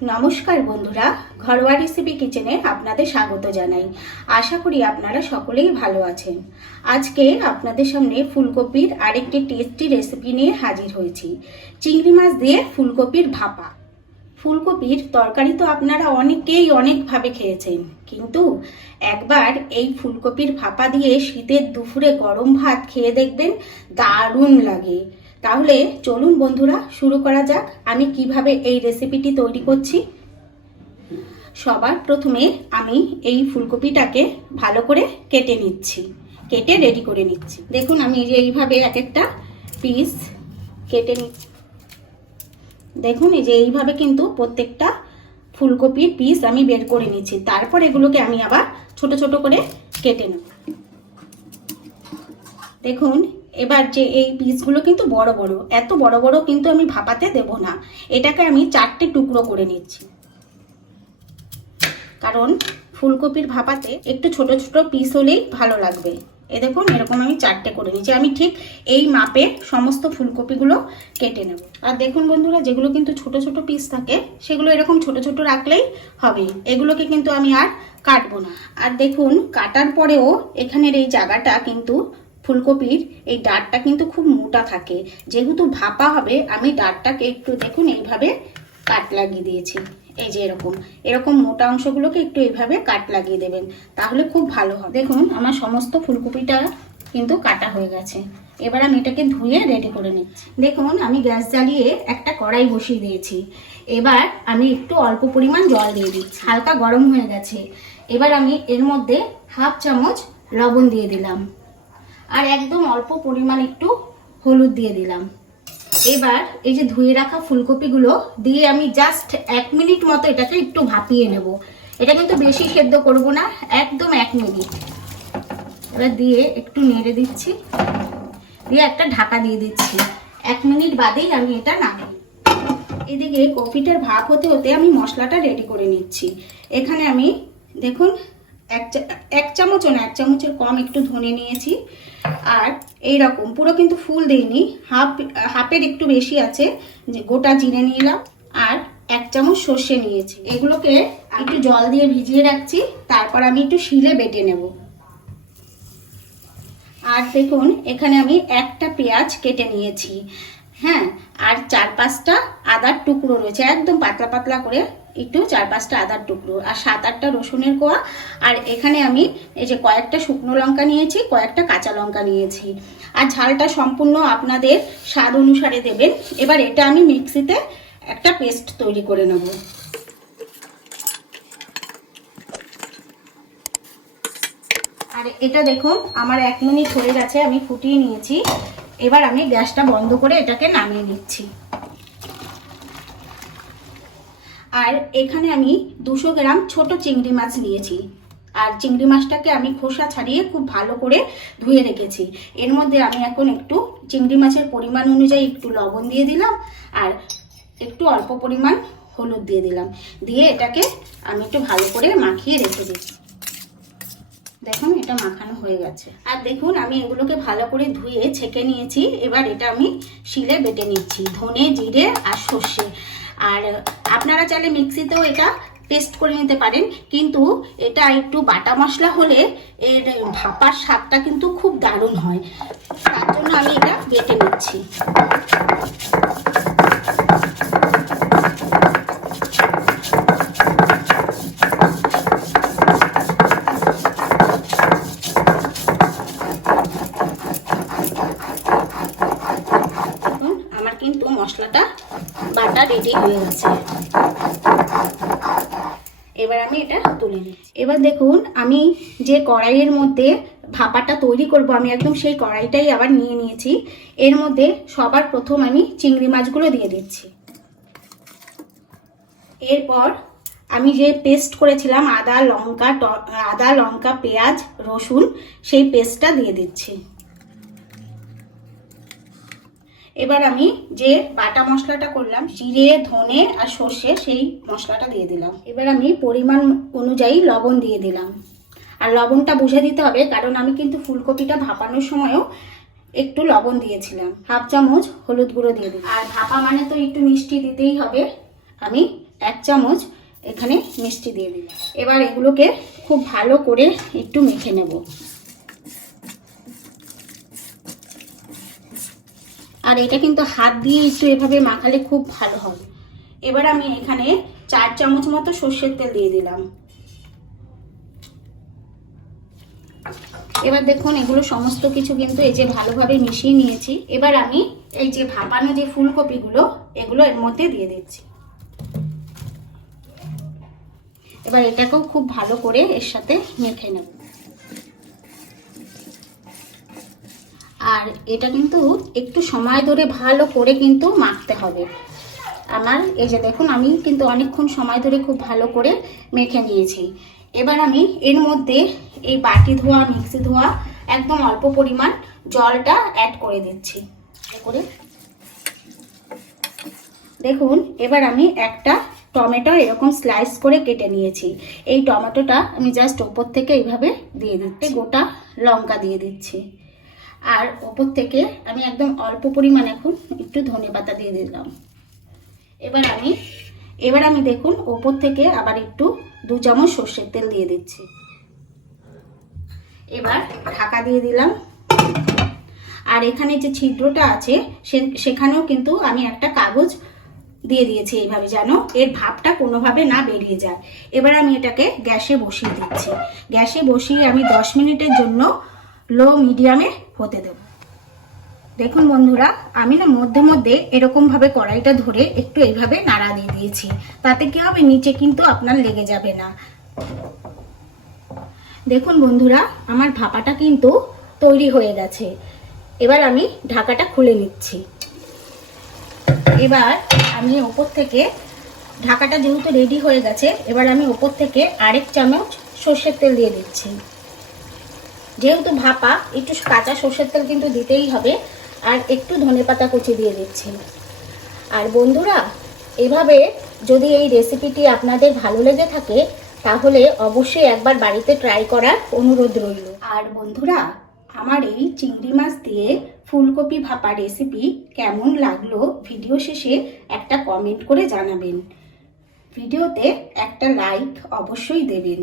নমস্কার বন্ধুরা, ঘরোয়া রেসিপি কিচেনে আপনাদের স্বাগত জানাই। আশা করি আপনারা সকলেই ভালো আছেন। আজকে আপনাদের সামনে ফুলকপির আরেকটি টেস্টি রেসিপি নিয়ে হাজির হয়েছি। চিংড়ি মাছ দিয়ে ফুলকপির ভাপা। ফুলকপির তরকারি তো আপনারা অনেকেই অনেকভাবে খেয়েছেন, কিন্তু একবার এই ফুলকপির ভাপা দিয়ে শীতের দুপুরে গরম ভাত খেয়ে দেখবেন দারুণ লাগে। তাহলে চলুন বন্ধুরা, শুরু করা যাক। আমি কীভাবে এই রেসিপিটি তৈরি করছি? সবার প্রথমে আমি এই ফুলকপিটাকে ভালো করে কেটে নিচ্ছি। কেটে রেডি করে নিচ্ছি। দেখুন, আমি যে এইভাবে এক একটা পিস কেটে নিচ্ছি দেখুন, এই যে এইভাবে কিন্তু প্রত্যেকটা ফুলকপির পিস আমি বের করে নিচ্ছি। তারপর এগুলোকে আমি আবার ছোট ছোট করে কেটে নেব। দেখুন এবার যে এই পিসগুলো কিন্তু বড় বড়, এত বড় বড় কিন্তু আমি ভাপাতে দেব না। এটাকে আমি চারটে টুকরো করে নিচ্ছি। কারণ ফুলকপির ভাপাতে একটু ছোট ছোট পিস হলেই ভালো লাগবে। এ দেখুন, এরকম আমি চারটে করে নিচ্ছি। আমি ঠিক এই মাপে সমস্ত ফুলকপিগুলো কেটে নেব। আর দেখুন বন্ধুরা, যেগুলো কিন্তু ছোট ছোট পিস থাকে, সেগুলো এরকম ছোট ছোট রাখলেই হবে। এগুলোকে কিন্তু আমি আর কাটবো না। আর দেখুন, কাটার পরেও এখানের এই জায়গাটা কিন্তু ফুলকপির এই ডাঁটটা কিন্তু খুব মোটা থাকে। যেহেতু ভাপা হবে, আমি ডাঁটটাকে একটু দেখুন এইভাবে কাট লাগিয়ে দিয়েছি। এই যে এরকম এরকম মোটা অংশগুলোকে একটু এইভাবে কাট লাগিয়ে দেবেন, তাহলে খুব ভালো হবে। দেখুন, আমার সমস্ত ফুলকপিটা কিন্তু কাটা হয়ে গেছে। এবার আমি এটাকে ধুয়ে রেডি করে নিচ্ছি। দেখুন, আমি গ্যাস জ্বালিয়ে একটা কড়াই বসিয়ে দিয়েছি। এবার আমি একটু অল্প পরিমাণ জল দিয়ে দিচ্ছি। হালকা গরম হয়ে গেছে। এবার আমি এর মধ্যে হাফ চামচ লবণ দিয়ে দিলাম। আর একদম অল্প পরিমাণ একটু হলুদ দিয়ে দিলাম। এবার এই যে ধুয়ে রাখা ফুলকপিগুলো দিয়ে আমি জাস্ট এক মিনিট মতো এটাকে একটু ভাপিয়ে নেব। এটা কিন্তু বেশি সেদ্ধ করব না, একদম এক মিনিট। এবার দিয়ে একটু নেড়ে দিচ্ছি। দিয়ে একটা ঢাকা দিয়ে দিচ্ছি। এক মিনিট বাদেই আমি এটা নামাই এদিকে কফিটার ভাপ হতে হতে আমি মশলাটা রেডি করে নিচ্ছি। এখানে আমি দেখুন, এক এক চামচও না, এক চামচের কম একটু ধনে নিয়েছি। আর এই রকম পুরো কিন্তু ফুল দিইনি, হাফ, হাফের একটু বেশি আছে, যে গোটা জিরে নিলাম, আর এক চামচ সর্ষে নিয়েছি। এগুলোকে একটু জল দিয়ে ভিজিয়ে রাখছি, তারপর আমি একটু শিলে বেটে নেব। আর দেখুন, এখানে আমি একটা পেঁয়াজ কেটে নিয়েছি। হ্যাঁ আর চার পাঁচটা আদার টুকরো রয়েছে, একদম পাতলা পাতলা করে একটু চার পাঁচটা আদার টুকরো আর সাত আটটা রসুনের কোয়া। আর এখানে আমি এই যে কয়েকটা শুকনো লঙ্কা নিয়েছি, কয়েকটা কাঁচা লঙ্কা নিয়েছি। আর ঝালটা সম্পূর্ণ আপনাদের স্বাদ অনুসারে দেবেন। এবার এটা আমি মিক্সিতে একটা পেস্ট তৈরি করে নেব। আর এটা দেখুন, আমার এক মিনিট হয়ে গেছে, আমি ফুটিয়ে নিয়েছি। এবার আমি গ্যাসটা বন্ধ করে এটাকে নামিয়ে নিচ্ছি। আর এখানে আমি দুশো গ্রাম ছোট চিংড়ি মাছ নিয়েছি। আর চিংড়ি মাছটাকে আমি খোসা ছাড়িয়ে খুব ভালো করে ধুয়ে রেখেছি। এর মধ্যে আমি এখন একটু চিংড়ি মাছের পরিমাণ অনুযায়ী একটু লবণ দিয়ে দিলাম আর একটু অল্প পরিমাণ হলুদ দিয়ে দিলাম। দিয়ে এটাকে আমি একটু ভালো করে মাখিয়ে রেখে দিচ্ছি। দেখুন, এটা মাখানো হয়ে গেছে। আর দেখুন, আমি এগুলোকে ভালো করে ধুয়ে ছেঁকে নিয়েছি। এবার এটা আমি শিলে বেটে নিচ্ছি, ধনে, জিরে আর সর্ষে। আর আপনারা চাইলে মিক্সিতেও এটা পেস্ট করে নিতে পারেন। কিন্তু এটা একটু বাটা মশলা হলে এর ভাপার স্বাদটা কিন্তু খুব দারুণ হয়। তার জন্য আমি এটা বেটে নিচ্ছি দেখুন আমার কিন্তু মশলাটা বাটা রেডি হয়ে গেছে এবার আমি এটা তুলে নিই এবার দেখুন, আমি যে কড়াইয়ের মধ্যে ভাপাটা তৈরি করব, আমি একদম সেই কড়াইটাই আবার নিয়ে নিয়েছি। এর মধ্যে সবার প্রথম আমি চিংড়ি মাছগুলো দিয়ে দিচ্ছি। এরপর আমি যে পেস্ট করেছিলাম, আদা, লঙ্কা আদা, লঙ্কা, পেঁয়াজ, রসুন, সেই পেস্টটা দিয়ে দিচ্ছি। এবার আমি যে বাটা মশলাটা করলাম, জিরে, ধনে আর সর্ষে, সেই মশলাটা দিয়ে দিলাম। এবার আমি পরিমাণ অনুযায়ী লবণ দিয়ে দিলাম। আর লবণটা বুঝে দিতে হবে, কারণ আমি কিন্তু ফুলকপিটা ভাপানোর সময়ও একটু লবণ দিয়েছিলাম। হাফ চামচ হলুদ গুঁড়ো দিয়ে দিই আর ভাপা মানে তো একটু মিষ্টি দিতেই হবে। আমি এক চামচ এখানে মিষ্টি দিয়ে দিলাম। এবার এগুলোকে খুব ভালো করে একটু মেখে নেব। আর এটা কিন্তু হাত দিয়ে একটু এভাবে মাখালে খুব ভালো হবে। এবার আমি এখানে চার চামচ মতো সর্ষের তেল দিয়ে দিলাম। এবার দেখুন, এগুলো সমস্ত কিছু কিন্তু এই যে ভালোভাবে মিশিয়ে নিয়েছি। এবার আমি এই যে ভাপানো যে ফুলকপিগুলো, এগুলো এর মধ্যে দিয়ে দিচ্ছি। এবার এটাকেও খুব ভালো করে এর সাথে মেখে নেব। আর এটা কিন্তু একটু সময় ধরে ভালো করে কিন্তু মাখতে হবে। আমার, এই যে দেখুন, আমি কিন্তু অনেকক্ষণ সময় ধরে খুব ভালো করে মেখে নিয়েছি। এবার আমি এর মধ্যে এই বাটি ধোয়া, মিক্সি ধোয়া, একদম অল্প পরিমাণ জলটা অ্যাড করে দিচ্ছি। করে। দেখুন, এবার আমি একটা টমেটো এরকম স্লাইস করে কেটে নিয়েছি। এই টমেটোটা আমি জাস্ট ওপর থেকে এইভাবে দিয়ে দিচ্ছি। গোটা লঙ্কা দিয়ে দিচ্ছি। আর ওপর থেকে আমি একদম অল্প পরিমাণ এখন একটু ধনে পাতা দিয়ে দিলাম। এবার আমি এবার আমি দেখুন ওপর থেকে আবার একটু দু চামচ সর্ষের তেল দিয়ে দিচ্ছি। এবার ঢাকা দিয়ে দিলাম। আর এখানে যে ছিদ্রটা আছে সেখানেও কিন্তু আমি একটা কাগজ দিয়ে দিয়েছি এইভাবে যেন এর ভাবটা কোনোভাবে না বেরিয়ে যায়। এবার আমি এটাকে গ্যাসে বসিয়ে দিচ্ছি। গ্যাসে বসিয়ে আমি দশ মিনিটের জন্য লো মিডিয়ামে হতে দেব। দেখুন বন্ধুরা, আমি না মধ্যে মধ্যে এরকমভাবে কড়াইটা ধরে একটু এইভাবে নাড়া দিয়ে দিয়েছি। তাতে কি হবে? নিচে কিন্তু আপনার লেগে যাবে না। দেখুন বন্ধুরা, আমার ভাপাটা কিন্তু তৈরি হয়ে গেছে। এবার আমি ঢাকাটা খুলে নিচ্ছি। এবার আমি ওপর থেকে ঢাকাটা যেহেতু রেডি হয়ে গেছে, এবার আমি ওপর থেকে আরেক চামচ সর্ষের তেল দিয়ে দিচ্ছি। যেহেতু ভাপা, একটু কাঁচা সর্ষের তেল কিন্তু দিতেই হবে। আর একটু ধনেপাতা কুচি দিয়ে দিচ্ছি। আর বন্ধুরা, এভাবে যদি এই রেসিপিটি আপনাদের ভালো লেগে থাকে, তাহলে অবশ্যই একবার বাড়িতে ট্রাই করার অনুরোধ রইল। আর বন্ধুরা, আমার এই চিংড়ি মাছ দিয়ে ফুলকপি ভাপা রেসিপি কেমন লাগল ভিডিও শেষে একটা কমেন্ট করে জানাবেন। ভিডিওতে একটা লাইক অবশ্যই দেবেন।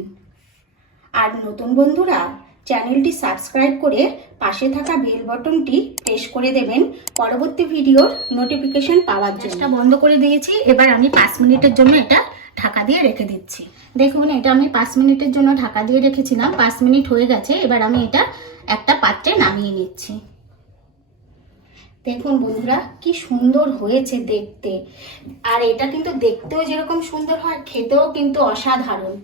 আর নতুন বন্ধুরা চ্যানেলটি সাবস্ক্রাইব করে পাশে থাকা বেল বটনটি প্রেস করে দেবেন পরবর্তী ভিডিওর নোটিফিকেশন পাওয়ার এটা বন্ধ করে দিয়েছি। এবার আমি পাঁচ মিনিটের জন্য এটা ঢাকা দিয়ে রেখে দিচ্ছি। দেখুন, এটা আমি পাঁচ মিনিটের জন্য ঢাকা দিয়ে রেখেছিলাম। পাঁচ মিনিট হয়ে গেছে। এবার আমি এটা একটা পাত্রে নামিয়ে নিচ্ছি। দেখুন বন্ধুরা, কি সুন্দর হয়েছে দেখতে। আর এটা কিন্তু দেখতেও যেরকম সুন্দর হয়, খেতেও কিন্তু অসাধারণ।